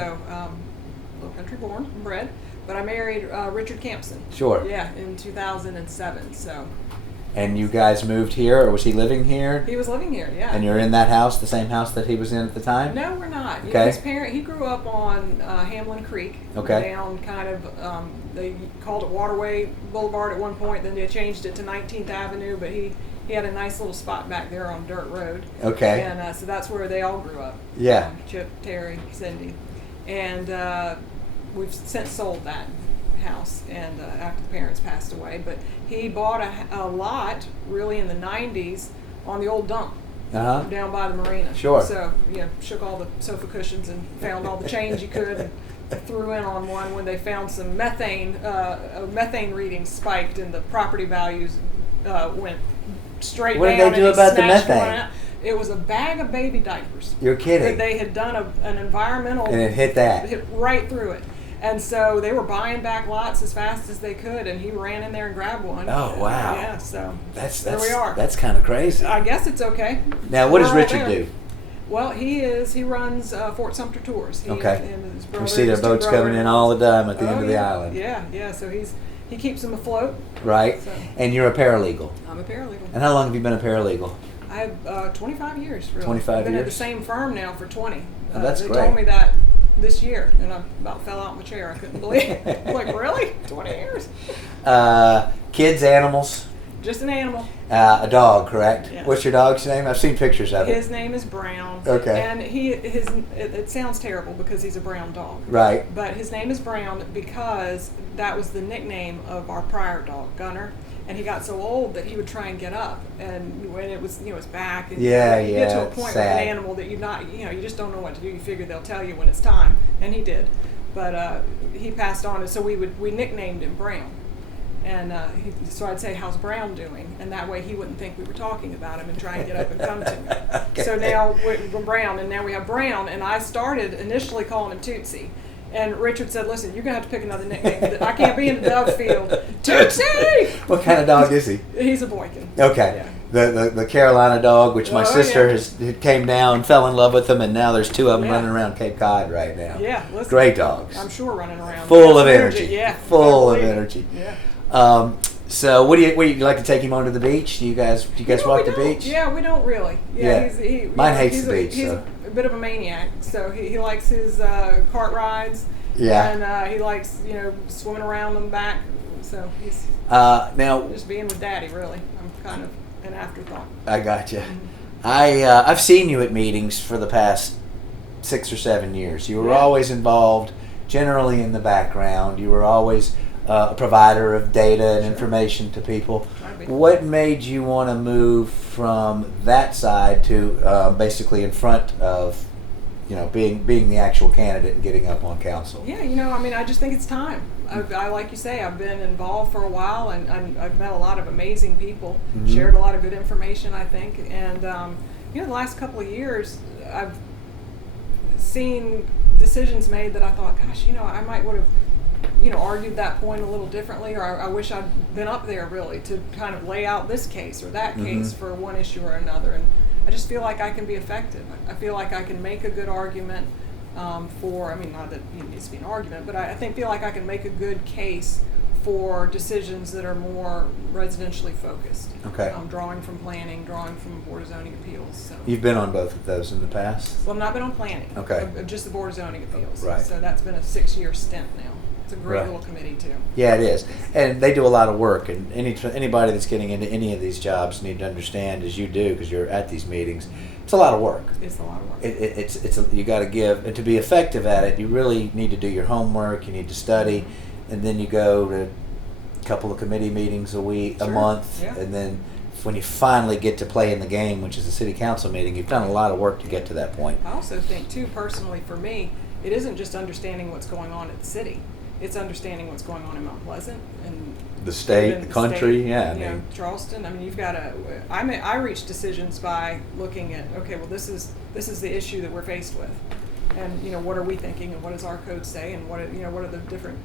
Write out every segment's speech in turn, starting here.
So, little country born and bred. But I married Richard Campsen. Sure. Yeah, in 2007. So. And you guys moved here, or was he living here? He was living here, yeah. And you're in that house, the same house that he was in at the time? No, we're not. Okay. He grew up on Hamlin Creek. Okay. Down kind of, they called it Waterway Boulevard at one point, then they changed it to 19th Avenue, but he had a nice little spot back there on Dirt Road. Okay. And so that's where they all grew up. Yeah. Chip, Terry, Cindy. And we've since sold that house and after the parents passed away. But he bought a lot really in the 90s on the old dump. Down by the marina. Sure. So, shook all the sofa cushions and found all the change you could and threw in on one when they found some methane readings spiked and the property values went straight down. What did they do about the snatched methane? one out. It was a bag of baby diapers. You're kidding. That they had done an environmental... And it hit that. Hit right through it. And so they were buying back lots as fast as they could, and he ran in there and grabbed one. Oh, wow. Yeah, so there we are. That's kind of crazy. I guess it's okay. Now, what does We're all Richard there. do? Well, he runs Fort Sumter Tours. Okay. And his We brother, see their his two boats coming brothers. in all the time at the end of the yeah. island. Yeah. So he keeps them afloat. Right. So. And you're a paralegal. I'm a paralegal. And how long have you been a paralegal? I have 25 years. Really. 25 I've been years? at the same firm now for 20. Oh, that's they great. told me that this year, and I about fell out of my chair. I couldn't believe it. I'm like, really? 20 years? Kids, animals? Just an animal. A dog, correct? Yeah. What's your dog's name? I've seen pictures of it. His name is Brown. Okay. And it sounds terrible because he's a brown dog. Right. But his name is Brown because that was the nickname of our prior dog, Gunner. And he got so old that he would try and get up, and when it was, his back, and you get to a point with an animal that you just don't know what to do. You figure they'll tell you when it's time, and he did. But he passed on, and so we nicknamed him Brown. And so I'd say, "How's Brown doing?" And that way he wouldn't think we were talking about him and try and get up and come to me. Okay. So now we're Brown, and now we have Brown. And I started initially calling him Tootsie. And Richard said, "Listen, you're going to have to pick another nickname. I can't be in the dove field. Tootsie!" What kind of dog is he? He's a Boykin. Okay. Yeah. The Carolina dog, which my sister yeah. came down, fell in love with him, and now there's two of them Yeah. running around Cape Cod right now. Yeah, listen, Great dogs. I'm sure running around. Full of energy. Yeah. Full of energy. Yeah. So what do you like to take him onto the beach? Do you guys walk the beach? Yeah, we don't really. Yeah. Mine hates the beach. He's a bit of a maniac, so he likes his cart rides. Yeah. And he likes swimming around and back. So he's now just being with Daddy. Really, I'm kind of an afterthought. I got you. Mm-hmm. I've seen you at meetings for the past 6 or 7 years. You were always involved, generally in the background. You were always a provider of data and information to people. What made you want to move from that side to basically in front of, being the actual candidate and getting up on council? Yeah, I just think it's time. I like you say, I've been involved for a while, and I've met a lot of amazing people, shared a lot of good information, I think. And, the last couple of years, I've seen decisions made that I thought, gosh, I might would have argued that point a little differently, or I wish I'd been up there really to kind of lay out this case or that case for one issue or another. And I just feel like I can be effective. I feel like I can make a good argument not that it needs to be an argument, but I feel like I can make a good case for decisions that are more residentially focused. Okay. Drawing from planning, drawing from Board of Zoning Appeals. So. You've been on both of those in the past? Well, I've not been on planning. Okay. Just the Board of Zoning Appeals. Right. So that's been a 6-year stint now. It's a great Right. little committee too. Yeah, it is, and they do a lot of work. And anybody that's getting into any of these jobs need to understand, as you do, because you're at these meetings, it's a lot of work. It's a lot of work. You got to give, and to be effective at it, you really need to do your homework. You need to study, and then you go to a couple of committee meetings a month, yeah. and then when you finally get to play in the game, which is a city council meeting, you've done a lot of work to get to that point. I also think too, personally for me, it isn't just understanding what's going on at the city. It's understanding what's going on in Mount Pleasant and The state, the country, yeah. Charleston. You've got to. I reach decisions by looking at, okay, well, this is the issue that we're faced with, and what are we thinking, and what does our code say, and what are the different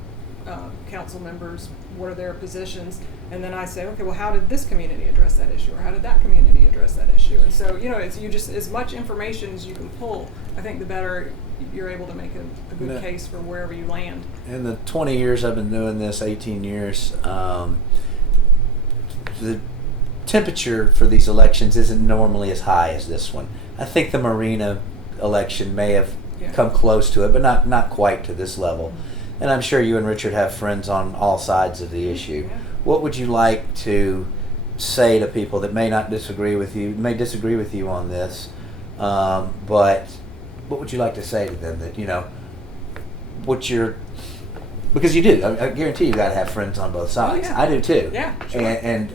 council members, what are their positions, and then I say, okay, well, how did this community address that issue, or how did that community address that issue? And so, it's you just as much information as you can pull. I think the better you're able to make a good case for wherever you land. In the 20 years I've been doing this, 18 years, the temperature for these elections isn't normally as high as this one. I think the Marina election may have come close to it, but not quite to this level. And I'm sure you and Richard have friends on all sides of the issue. Yeah. What would you like to say to people that may disagree with you on this, but what would you like to say to them that, because you do, I guarantee you got to have friends on both sides. Oh, yeah. I do too. Yeah, sure. And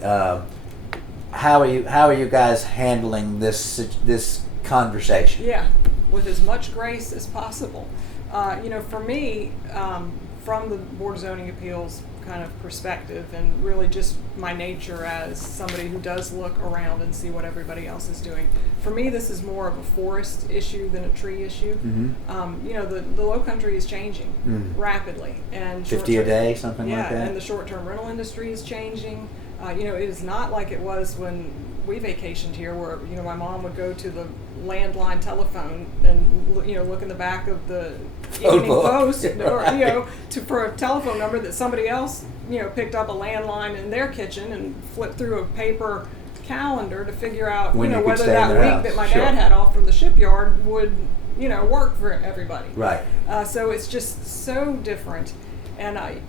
how are you guys handling this conversation? Yeah, with as much grace as possible. For me, from the Board of Zoning Appeals kind of perspective, and really just my nature as somebody who does look around and see what everybody else is doing, for me this is more of a forest issue than a tree issue. Mm-hmm. The low country is changing rapidly, and 50 a day, something like that. And the short-term rental industry is changing. It is not like it was when we vacationed here, where my mom would go to the landline telephone and look in the back of the Evening Post, or for a telephone number that somebody else picked up a landline in their kitchen and flipped through a paper calendar to figure out whether that week that my dad had off from the shipyard would work for everybody. Right. So it's just so different, and I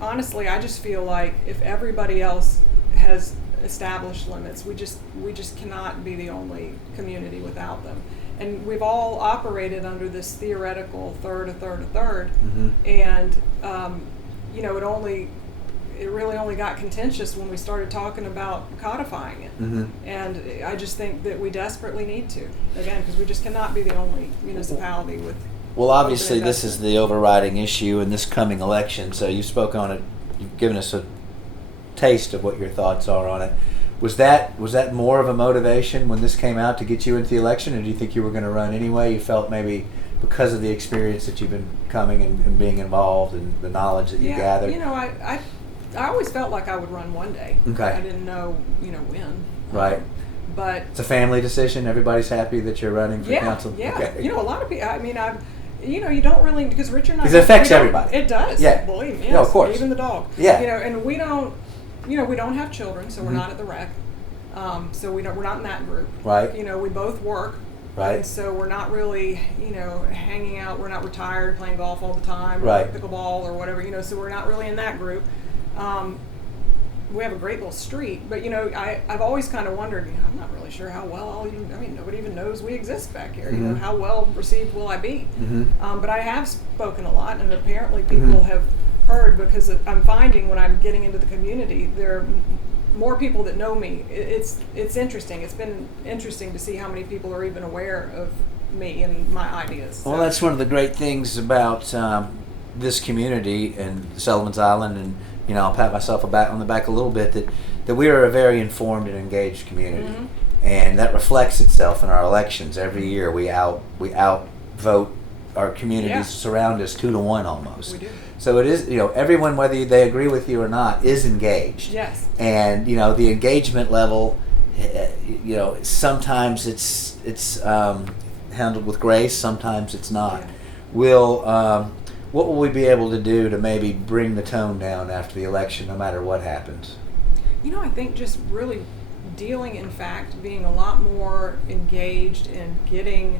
just feel like if everybody else has established limits, we just cannot be the only community without them. And we've all operated under this theoretical third, mm-hmm. and it really only got contentious when we started talking about codifying it. Mm-hmm. And I just think that we desperately need to, again, because we just cannot be the only municipality with. Well, obviously this is the overriding issue in this coming election, so you spoke on it, you've given us a taste of what your thoughts are on it. Was that more of a motivation when this came out to get you into the election, or do you think you were going to run anyway? You felt maybe because of the experience that you've been coming and being involved and the knowledge that you gathered? I always felt like I would run one day. Okay. I didn't know, when. Right. But it's a family decision. Everybody's happy that you're running for council. Yeah. Okay. A lot of people. I mean, you don't really, because Richard and I. Because it affects everybody. It does. Yeah. Believe me. Yes, no, of course. Even the dog. Yeah. And we don't. We don't have children, so we're not at the rec. So we're not in that group. Right. We both work. Right. And so we're not really, hanging out. We're not retired, playing golf all the time, right. or pickleball or whatever. So we're not really in that group. We have a great little street, but I've always kind of wondered. I'm not really sure how well nobody even knows we exist back here. Mm-hmm. How well received will I be? Mm-hmm. But I have spoken a lot, and apparently people have heard, because I'm finding when I'm getting into the community, there are more people that know me. It's interesting. It's been interesting to see how many people are even aware of me and my ideas. Well, that's one of the great things about this community and Sullivan's Island, and I'll pat myself on the back a little bit that we are a very informed and engaged community, and that reflects itself in our elections. Every year we outvote our communities surround us 2-1 almost. We do. So it is, everyone, whether they agree with you or not, is engaged. Yes. And the engagement level, sometimes it's handled with grace, sometimes it's not. Yeah. What will we be able to do to maybe bring the tone down after the election, no matter what happens? I think just really dealing, in fact, being a lot more engaged in getting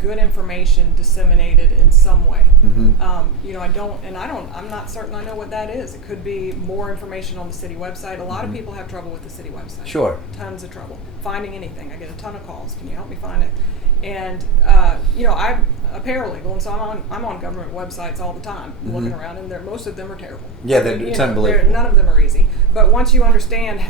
good information disseminated in some way. Mm-hmm. I'm not certain I know what that is. It could be more information on the city website. A lot of people have trouble with the city website. Sure. Tons of trouble finding anything. I get a ton of calls. Can you help me find it? And I'm a paralegal, and so I'm on government websites all the time, looking around, and most of them are terrible. Yeah, it's unbelievable. None of them are easy. But once you understand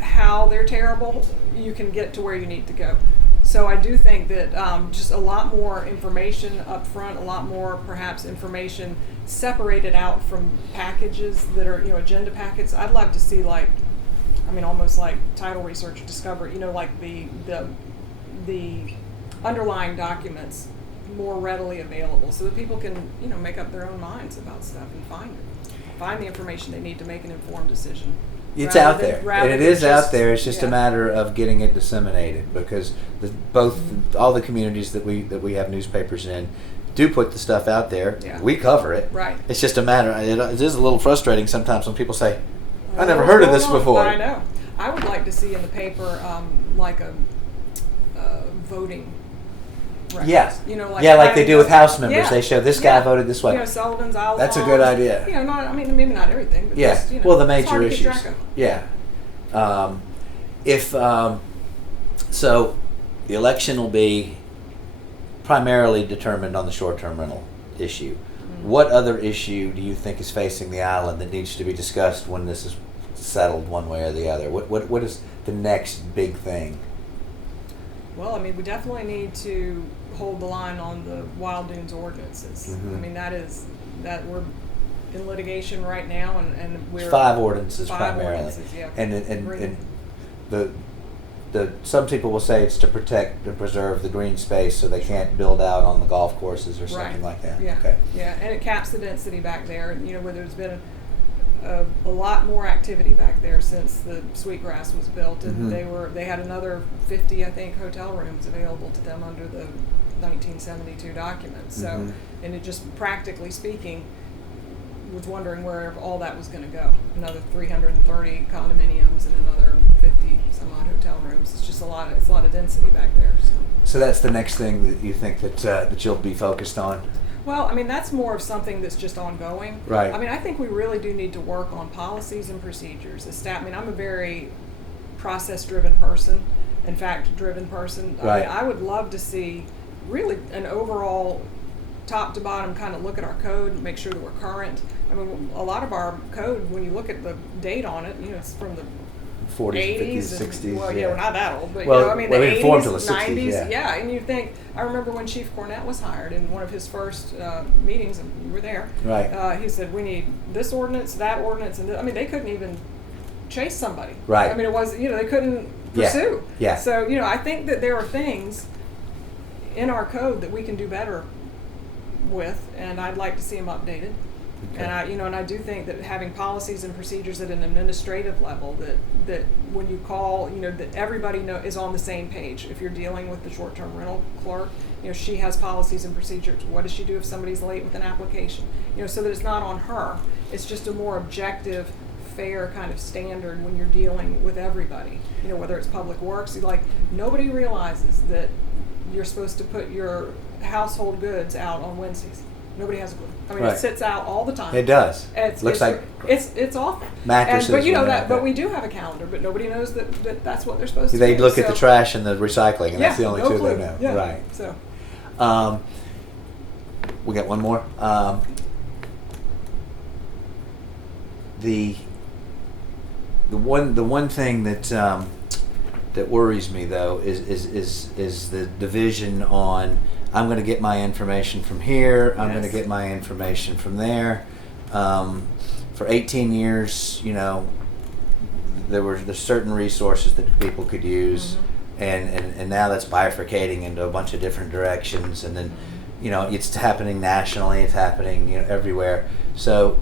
how they're terrible, you can get to where you need to go. So I do think that just a lot more information up front, a lot more perhaps information separated out from packages that are agenda packets. I'd love to see almost like title research discovery, like the underlying documents more readily available, so that people can make up their own minds about stuff and find it. find the information they need to make an informed decision. It's out there, and it is out just, there. It's just a matter of getting it disseminated, because all the communities that we have newspapers in do put the stuff out there. Yeah. We cover it. Right. It's just a matter. It is a little frustrating sometimes when people say, "I never heard of this before." I know. I would like to see in the paper like a voting records. Yeah. You know, like like they do with House members. Yeah. They show this guy voted this way. You know, Sullivan's Isle. That's a good idea. You know, maybe not everything, but Yeah. just, you know, Well, the it's major hard to issues. keep track of. Yeah. So the election will be primarily determined on the short-term rental issue. Mm-hmm. What other issue do you think is facing the island that needs to be discussed when this is settled one way or the other? What is the next big thing? Well, I mean, we definitely need to hold the line on the Wild Dunes ordinances. Mhm. I mean, that we're in litigation right now, and we're It's 5 ordinances five primarily. ordinances, yeah. And the some people will say it's to protect and preserve the green space so they can't build out on the golf courses or something like that. Yeah. Okay. Yeah, and it caps the density back there. And, you know, where there's been a lot more activity back there since the Sweetgrass was built, and Mhm. they had another 50, I think, hotel rooms available to them under the 1972 documents. So, Mhm. and it just practically speaking, was wondering where all that was going to go. Another 330 condominiums and another 50 some odd hotel rooms. It's just a lot of density back there. So that's the next thing that you think that you'll be focused on. Well, I mean, that's more of something that's just ongoing. Right. I mean, I think we really do need to work on policies and procedures. I mean, I'm a very process-driven person, and fact-driven person. Right. I mean, I would love to see really an overall top to bottom kind of look at our code and make sure that we're current. I mean, a lot of our code, when you look at the date on it, you know, it's from the 40s, 80s, 50s, 60s. well, yeah, we're not that old, but Well, you know, I mean, well, the they didn't form 80s, till the 60s, 90s, yeah. and you think, I remember when Chief Cornett was hired in one of his first meetings, and you were there. Right. He said, we need this ordinance, that ordinance, and I mean, they couldn't even chase somebody. Right. I mean, it was, you know, they couldn't Yeah. pursue. Yeah. So, you know, I think that there are things in our code that we can do better with, and I'd like to see them updated. Okay. And I do think that having policies and procedures at an administrative level, that when you call, you know, that everybody is on the same page. If you're dealing with the short-term rental clerk, you know, she has policies and procedures. What does she do if somebody's late with an application? You know, so that it's not on her. It's just a more objective, fair kind of standard when you're dealing with everybody. You know, whether it's public works, nobody realizes that you're supposed to put your household goods out on Wednesdays. Nobody has a clue. I mean, Right. it sits out all the time. It does. It's awful. Mattresses. But you know and that. But we do have a calendar. But nobody knows that that's what they're supposed to do. They look at the So- trash and the recycling, and Yeah, that's the only no two clue. they know. Yeah. Right. So We got one more. The one thing that worries me though is the division on, I'm going to get my information from here, I'm going to Yes. get my information from there. For 18 years, you know, there's certain resources that people could use, and now that's bifurcating into a bunch of different directions, and then, you know, it's happening nationally, it's happening, you know, everywhere. So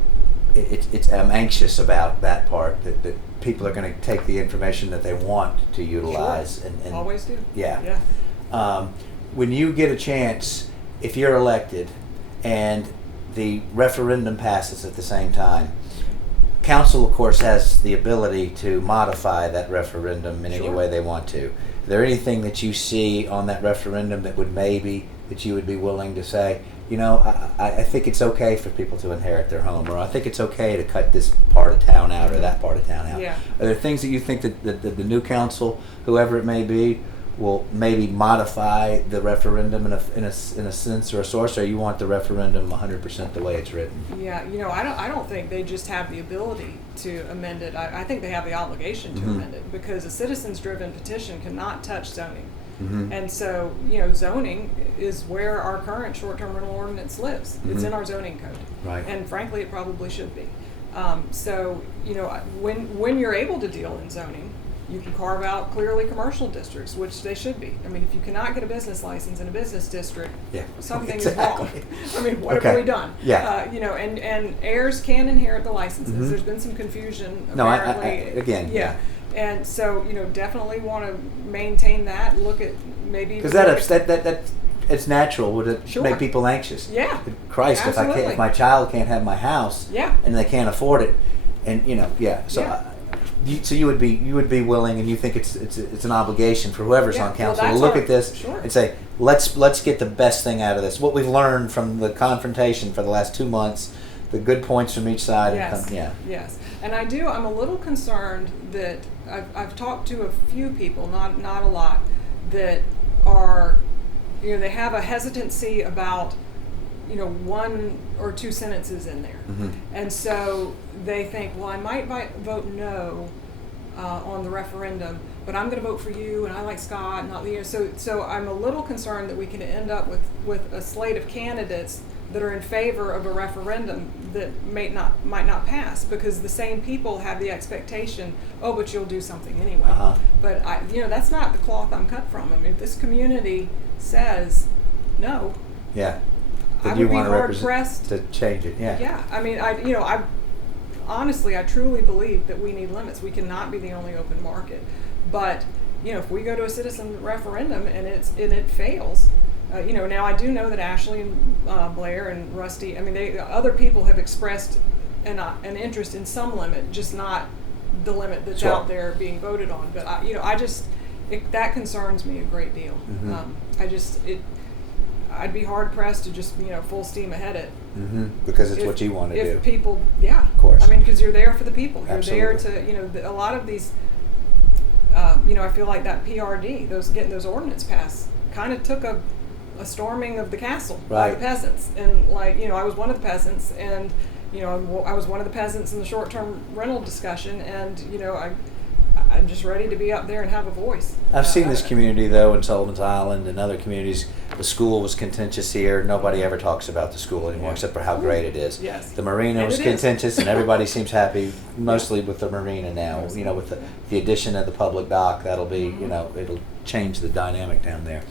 I'm anxious about that part, that people are going to take the information that they want to utilize. Sure. And Always do. Yeah. Yeah. When you get a chance, if you're elected and the referendum passes at the same time, council, of course, has the ability to modify that referendum in any Sure. way they want to. Is there anything that you see on that referendum that you would be willing to say, you know, I think it's okay for people to inherit their home, or I think it's okay to cut this part of town out or that part of town out? Yeah. Are there things that you think that the new council, whoever it may be, will maybe modify the referendum in a sense or a source, or you want the referendum 100% the way it's written? Yeah, you know, I don't think they just have the ability to amend it. I think they have the obligation to amend it, because a citizens-driven petition cannot touch zoning. And so, you know, zoning is where our current short-term rental ordinance lives. It's in our zoning code. Right. And frankly, it probably should be. So, you know, when you're able to deal in zoning, You can carve out clearly commercial districts, which they should be. I mean, if you cannot get a business license in a business district, something exactly. is wrong. I mean, what have we done? Yeah. You know, and heirs can inherit the licenses. There's been some confusion. No, apparently. again. Yeah. And so, you know, definitely want to maintain that. Look at maybe because that it's natural. Would it make people anxious? Yeah. Christ, absolutely. if my child can't have my house, and they can't afford it, and you know, so. So you would be willing, and you think it's an obligation for whoever's on council to look at this and say, let's get the best thing out of this. What we've learned from the confrontation for the last 2 months, the good points from each side. Yes. And I'm a little concerned that I've talked to a few people, not a lot, that are, you know, they have a hesitancy about, you know, 1 or 2 sentences in there. And so they think, well, I might vote no on the referendum, but I'm going to vote for you, and I like Scott, and not Leo. So I'm a little concerned that we can end up with a slate of candidates that are in favor of a referendum that might not pass, because the same people have the expectation, oh, but you'll do something anyway. But that's not the cloth I'm cut from. I mean, if this community says no, I would be hard pressed to change it. I mean, I honestly, I truly believe that we need limits. We cannot be the only open market. But you know, if we go to a citizen referendum and it fails, you know, now I do know that Ashley and Blair and Rusty, I mean, other people have expressed an interest in some limit, just not the limit that's out there being voted on. But that concerns me a great deal. I'd be hard pressed to just, you know, full steam ahead it. Because it's what you want to do. If people, of course. I mean, because you're there for the people. You're Absolutely. there to, you know, a lot of these, you know, I feel like that PRD, getting those ordinance passed, kind of took a storming of the castle by the peasants. And like, you know, I was one of the peasants, and you know, I was one of the peasants in the short-term rental discussion, and you know, I'm just ready to be up there and have a voice. I've seen this community, though, in Sullivan's Island and other communities. The school was contentious here. Nobody ever talks about the school anymore, except for how great it is. Yes. The marina was contentious, and everybody seems happy, mostly with the marina now. You know, with the addition of the public dock, that'll be, you know, it'll change the dynamic down there.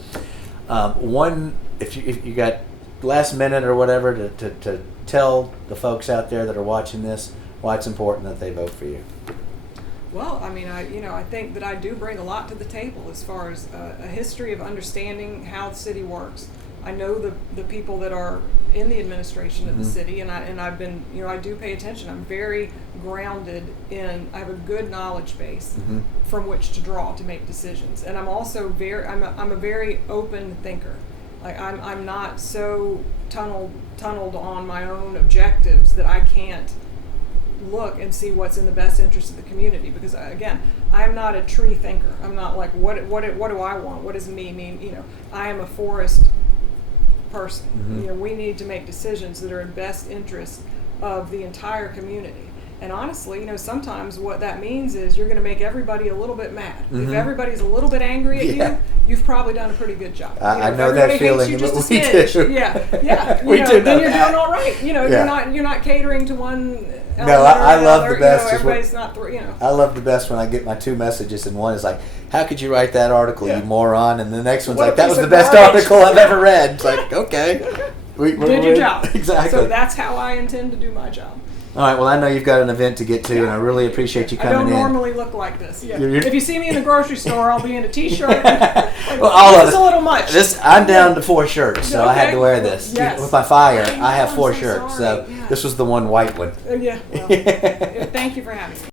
If you got last minute or whatever to tell the folks out there that are watching this why it's important that they vote for you. Well, I mean, I think that I do bring a lot to the table as far as a history of understanding how the city works. I know the people that are in the administration of the city, and I've been, you know, I do pay attention. I'm very grounded in. I have a good knowledge base from which to draw to make decisions, and I'm also I'm a very open thinker. Like I'm not so tunneled on my own objectives that I can't look and see what's in the best interest of the community, because again, I'm not a tree thinker. I'm not like what do I want, what does me mean, you know. I am a forest person. You know, we need to make decisions that are in best interest of the entire community. And honestly, you know, sometimes what that means is you're going to make everybody a little bit mad. If everybody's a little bit angry at you, you've probably done a pretty good job. I know that feeling. You just we do. Yeah. We do. Then you're doing all right. You know, you're not catering to one. No, I love the best. You know, everybody's not. You know. I love the best when I get my 2 messages, and one is like, "How could you write that article, you moron?" And the next one's like, "That was the best article I've ever read." It's like, okay, did your job. Exactly. So that's how I intend to do my job. All right. Well, I know you've got an event to get to, and I really appreciate you coming in. I don't normally look like this. If you see me in the grocery store, I'll be in a t-shirt. Well, all of it's a little much. I'm down to 4 shirts, so I had to wear this. Yes. With my fire, I have 4 shirts, so this was the one white one. Well, thank you for having me.